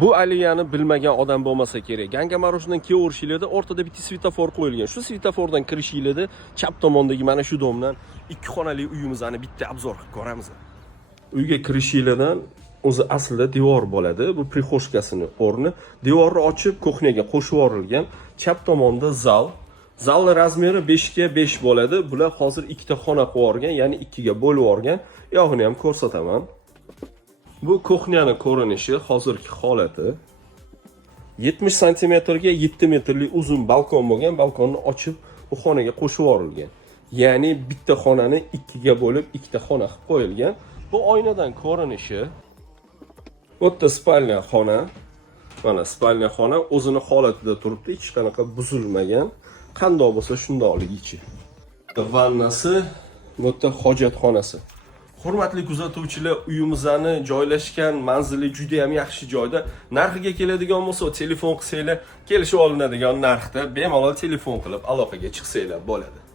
Bu aliyani bilmagan odam bo'lmasa kerak. Ganga maroshidan kelaverishinglarda o'rtada bitta svetofor qo'yilgan. Shu svetofordan kirishinglarda chap tomondagi mana shu domdan ikki xonali uyimizni bitta obzor qilib ko'ramiz. Uyga kirishinglardan o'zi aslida devor bo'ladi. Bu prixoshkasini o'rni. Devorni ochib, kuxnyaga qo'shib yuborilgan. Chap tomonda zal. Zalning razmeri 5 ga 5 bo'ladi. Bular hozir ikkita xona qo'yib yuborgan, ya'ni ikkiga bo'lib yuborgan. Yog'ini ham ko'rsataman. Bu kuxnyaning ko'rinishi, hozirgi holati. 70 sm ga 7 metrlik uzun balkon bo'lgan. Balkonni ochib, bu xonaga qo'shib yuborilgan. Ya'ni bitta xonani ikkiga bo'lib, ikkita xona qilib qo'yilgan. Bu oynadan ko'rinishi. Bu yerda spalnya xona. Mana spalnya xona o'zini holatida turibdi, hech qanaqa buzilmagan. Qandoq bo'lsa shundoqligicha. Vannasi, bu yerda hojatxonasi. Hurmatli kuzatuvchilar, uyimizni joylashgan manzili juda ham yaxshi joyda. Narxiga keladigan bo'lsa, telefon qilsanglar, kelishib olinadigan narxda bemalol telefon qilib aloqaga chiqsanglar bo'ladi.